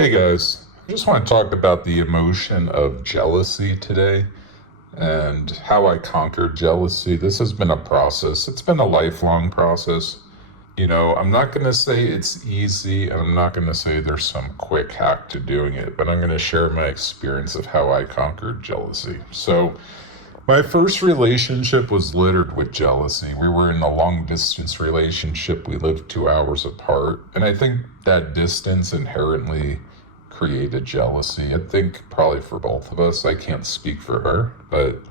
Hey guys, I just want to talk about the emotion of jealousy today and how I conquered jealousy. This has been a process, it's been a lifelong process. I'm not going to say it's easy and I'm not going to say there's some quick hack to doing it, but I'm going to share my experience of how I conquered jealousy. So, my first relationship was littered with jealousy. We were in a long distance relationship. We lived 2 hours apart. And I think that distance inherently created jealousy. I think probably for both of us. I can't speak for her. But,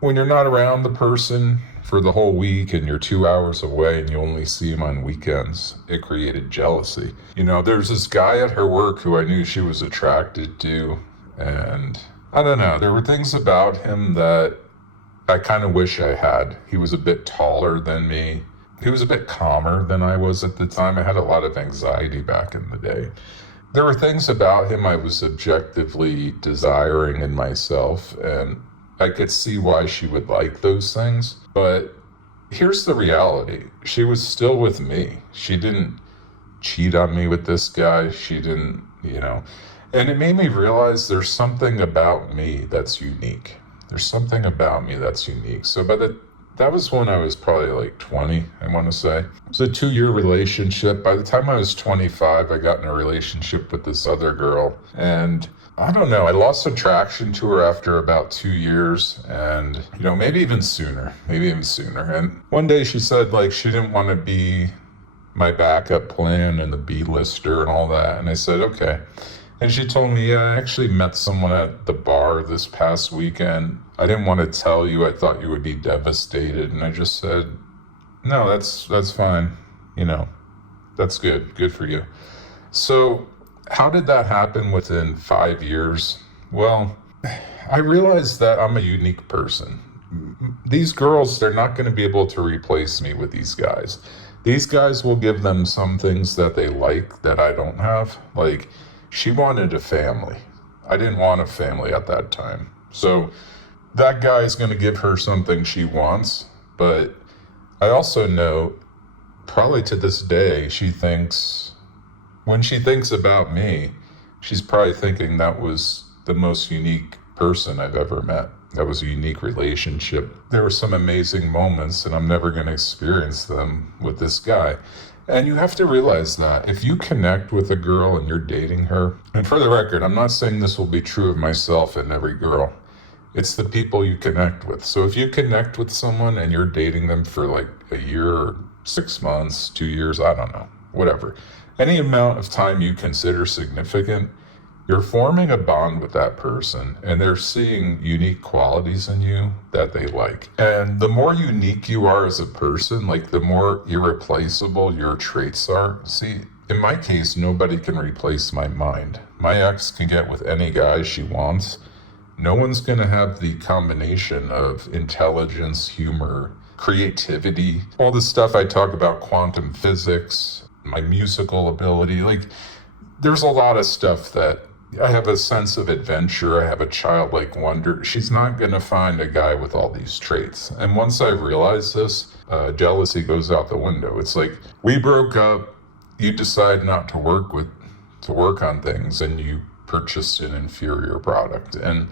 when you're not around the person for the whole week and you're 2 hours away and you only see him on weekends, it created jealousy. There's this guy at her work who I knew she was attracted to. And I don't know. There were things about him that I kind of wish I had. He was a bit taller than me. He was a bit calmer than I was at the time. I had a lot of anxiety back in the day. There were things about him I was objectively desiring in myself, and I could see why she would like those things. But here's the reality. She was still with me. She didn't cheat on me with this guy. She didn't. And it made me realize there's something about me that's unique. There's something about me that's unique. So that was when I was probably like 20, I want to say. It was a 2-year relationship. By the time I was 25, I got in a relationship with this other girl. And I don't know, I lost attraction to her after about 2 years and, maybe even sooner. And one day she said like she didn't want to be my backup plan and the B-lister and all that. And I said, okay. And she told me, yeah, I actually met someone at the bar this past weekend. I didn't want to tell you. I thought you would be devastated. And I just said, no, that's fine. That's good. Good for you. So how did that happen within 5 years? Well, I realized that I'm a unique person. These girls, they're not going to be able to replace me with these guys. These guys will give them some things that they like that I don't have. Like, she wanted a family. I didn't want a family at that time. So that guy is going to give her something she wants. But I also know, probably to this day, when she thinks about me, she's probably thinking that was the most unique person I've ever met. That was a unique relationship. There were some amazing moments, and I'm never going to experience them with this guy. And you have to realize that if you connect with a girl and you're dating her, and for the record, I'm not saying this will be true of myself and every girl. It's the people you connect with. So if you connect with someone and you're dating them for like a year or 6 months, 2 years, I don't know, whatever. Any amount of time you consider significant, you're forming a bond with that person and they're seeing unique qualities in you that they like. And the more unique you are as a person, like the more irreplaceable your traits are. See, in my case, nobody can replace my mind. My ex can get with any guy she wants. No one's going to have the combination of intelligence, humor, creativity, all the stuff I talk about, quantum physics, my musical ability. Like, there's a lot of stuff that I have a sense of adventure. I have a childlike wonder. She's not going to find a guy with all these traits. And once I realized this, jealousy goes out the window. It's like, we broke up, you decide not to work on things, and you purchased an inferior product. And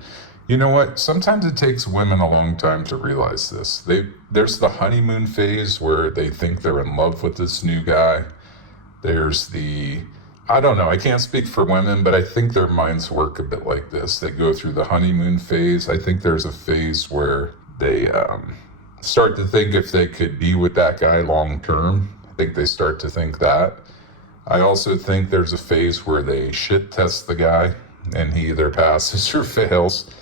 you know what? Sometimes it takes women a long time to realize this. There's the honeymoon phase where they think they're in love with this new guy. There's I don't know, I can't speak for women, but I think their minds work a bit like this. They go through the honeymoon phase. I think there's a phase where they start to think if they could be with that guy long term. I think they start to think that. I also think there's a phase where they shit test the guy and he either passes or fails.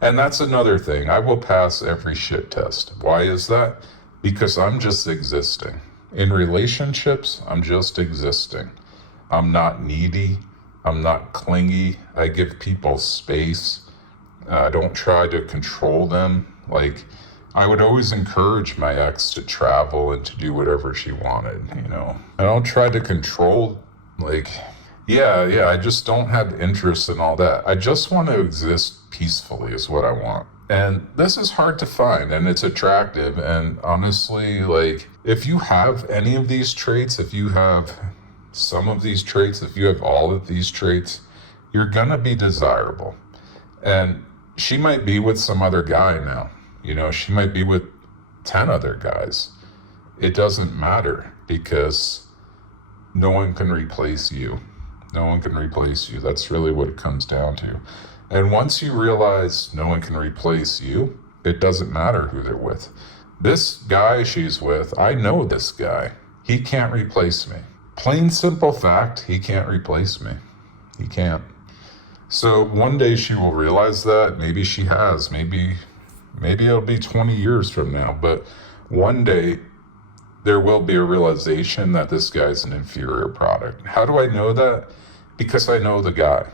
And that's another thing. I will pass every shit test. Why is that? Because I'm just existing. In relationships, I'm just existing. I'm not needy. I'm not clingy. I give people space. I don't try to control them. Like, I would always encourage my ex to travel and to do whatever she wanted, I don't try to control, I just don't have interest in all that. I just want to exist peacefully is what I want. And this is hard to find, and it's attractive. And honestly, if you have any of these traits, if you have some of these traits, if you have all of these traits, you're gonna be desirable. And she might be with some other guy now. She might be with 10 other guys. It doesn't matter, because no one can replace you. No one can replace you. That's really what it comes down to. And once you realize no one can replace you, it doesn't matter who they're with. This guy she's with, I know this guy. He can't replace me. Plain simple fact, he can't replace me. He can't. So one day she will realize that. Maybe she has. Maybe it'll be 20 years from now. But one day there will be a realization that this guy's an inferior product. How do I know that? Because I know the guy.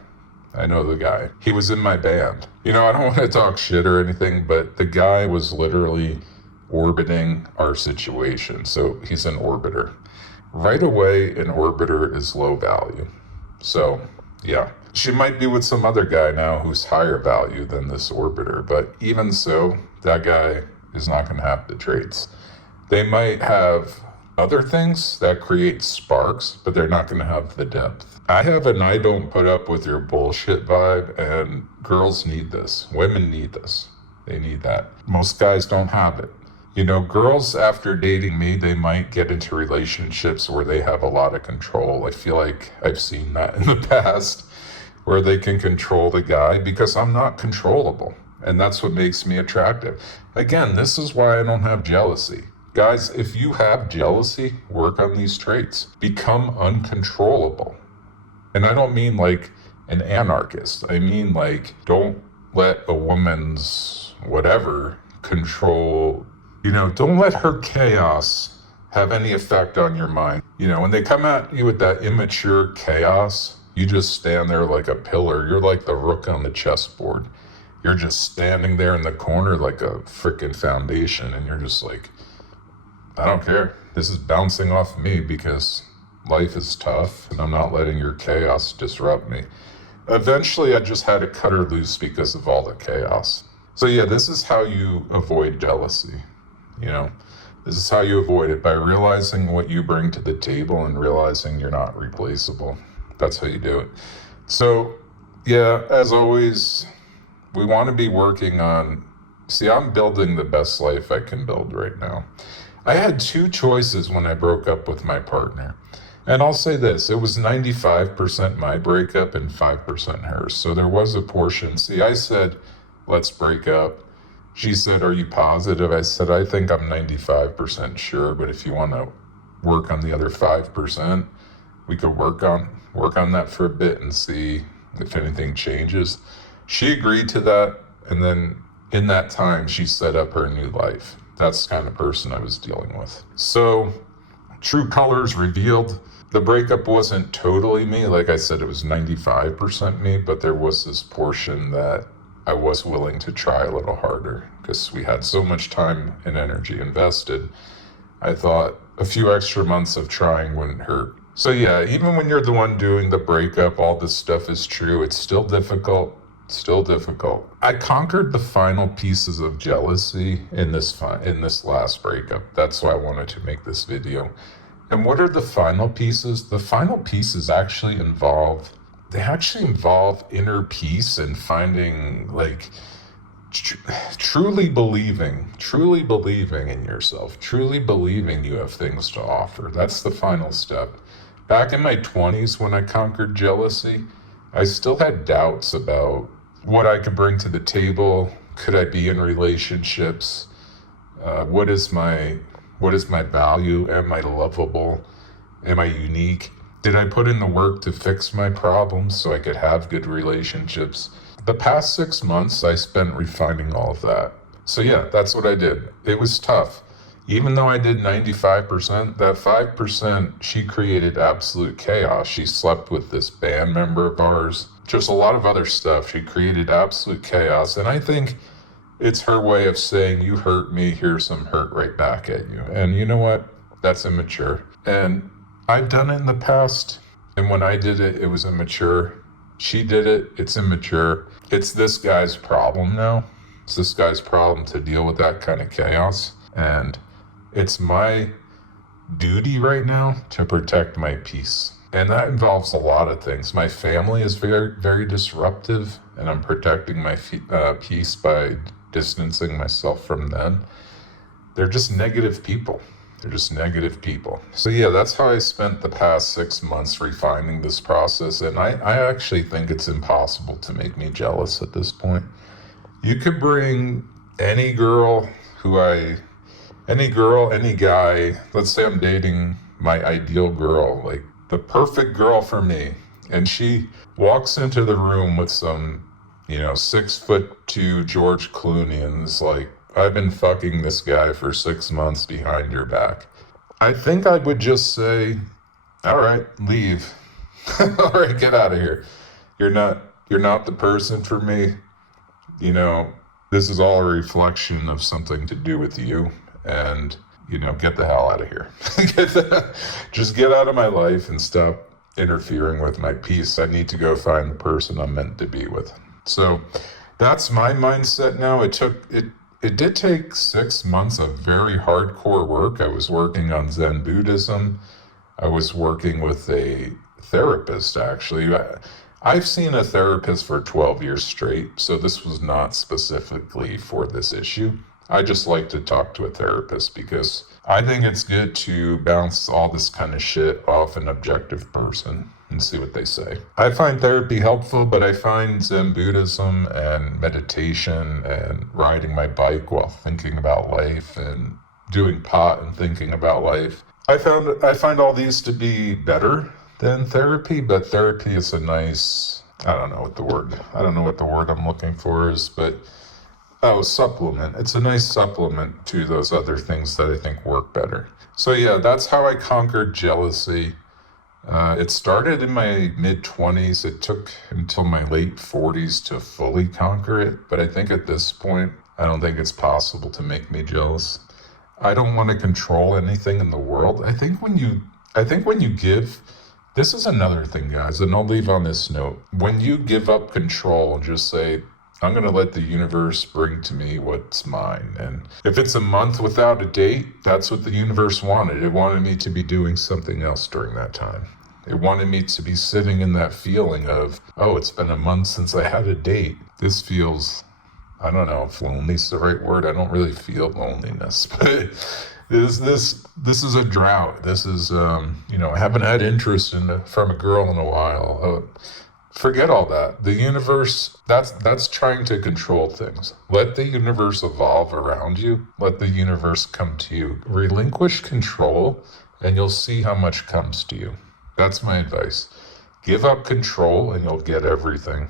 I know the guy. He was in my band. I don't want to talk shit or anything, but the guy was literally orbiting our situation. So he's an orbiter. Right away, an orbiter is low value. So, yeah. She might be with some other guy now who's higher value than this orbiter, but even so, that guy is not going to have the traits. They might have other things that create sparks, but they're not going to have the depth. I have an I don't put up with your bullshit vibe, and girls need this. Women need this. They need that. Most guys don't have it. Girls after dating me, they might get into relationships where they have a lot of control. I feel like I've seen that in the past, where they can control the guy, because I'm not controllable. And that's what makes me attractive. Again, this is why I don't have jealousy. Guys, if you have jealousy, work on these traits. Become uncontrollable. And I don't mean like an anarchist. I mean like, don't let a woman's whatever control, don't let her chaos have any effect on your mind. When they come at you with that immature chaos, you just stand there like a pillar. You're like the rook on the chessboard. You're just standing there in the corner like a freaking foundation, and you're just like, I don't care. This is bouncing off me because life is tough, and I'm not letting your chaos disrupt me. Eventually, I just had to cut her loose because of all the chaos. So yeah, this is how you avoid jealousy. This is how you avoid it, by realizing what you bring to the table and realizing you're not replaceable. That's how you do it. So yeah, as always, we want to be working on, I'm building the best life I can build right now. I had two choices when I broke up with my partner. And I'll say this, it was 95% my breakup and 5% hers. So there was a portion. I said, let's break up. She said, are you positive? I said, I think I'm 95% sure, but if you want to work on the other 5%, we could work on that for a bit and see if anything changes. She agreed to that, and then in that time, she set up her new life. That's the kind of person I was dealing with. So, true colors revealed. The breakup wasn't totally me. Like I said, it was 95% me, but there was this portion that I was willing to try a little harder because we had so much time and energy invested. I thought a few extra months of trying wouldn't hurt. So yeah, even when you're the one doing the breakup, all this stuff is true. It's still difficult. I conquered the final pieces of jealousy in this last breakup. That's why I wanted to make this video. And what are the final pieces? The final pieces actually involve inner peace and finding, like, truly believing in yourself, truly believing you have things to offer. That's the final step. Back in my 20s, when I conquered jealousy, I still had doubts about what I could bring to the table. Could I be in relationships? What is my value? Am I lovable? Am I unique? Did I put in the work to fix my problems so I could have good relationships? The past 6 months I spent refining all of that. So yeah, that's what I did. It was tough. Even though I did 95%, that 5%, she created absolute chaos. She slept with this band member of ours. Just a lot of other stuff. She created absolute chaos. And I think it's her way of saying, you hurt me, here's some hurt right back at you. And you know what? That's immature. And I've done it in the past. And when I did it, it was immature. She did it, it's immature. It's this guy's problem now. It's this guy's problem to deal with that kind of chaos. And it's my duty right now to protect my peace. And that involves a lot of things. My family is very, very disruptive, and I'm protecting my peace by distancing myself from them. They're just negative people. They're just negative people. So, yeah, that's how I spent the past 6 months refining this process. And I actually think it's impossible to make me jealous at this point. You could bring any girl any guy, let's say I'm dating my ideal girl, like the perfect girl for me, and she walks into the room with some, 6'2" George Clooney and is like, I've been fucking this guy for 6 months behind your back. I think I would just say, all right, leave. All right, get out of here. You're not you're not the person for me. You know, this is all a reflection of something to do with you, and get the hell out of here. Just get out of my life and stop interfering with my peace. I need to go find the person I'm meant to be with. So that's my mindset now. It did take 6 months of very hardcore work. I was working on Zen Buddhism. I was working with a therapist, actually. I've seen a therapist for 12 years straight, so this was not specifically for this issue. I just like to talk to a therapist because I think it's good to bounce all this kind of shit off an objective person and see what they say. I find therapy helpful, but I find Zen Buddhism and meditation and riding my bike while thinking about life and doing pot and thinking about life. I find all these to be better than therapy, but therapy is a nice, I don't know what the word I'm looking for is, but supplement. It's a nice supplement to those other things that I think work better. So yeah, that's how I conquered jealousy. It started in my mid-20s. It took until my late 40s to fully conquer it, but I think at this point, I don't think it's possible to make me jealous. I don't want to control anything in the world. I think when you give, this is another thing, guys, and I'll leave on this note. When you give up control and just say, I'm going to let the universe bring to me what's mine. And if it's a month without a date, that's what the universe wanted. It wanted me to be doing something else during that time. It wanted me to be sitting in that feeling of, oh, it's been a month since I had a date. This feels, I don't know if lonely is the right word. I don't really feel loneliness, but this is a drought. This is, I haven't had interest from a girl in a while. Forget all that. The universe, that's trying to control things. Let the universe evolve around you. Let the universe come to you. Relinquish control, and you'll see how much comes to you. That's my advice. Give up control, and you'll get everything.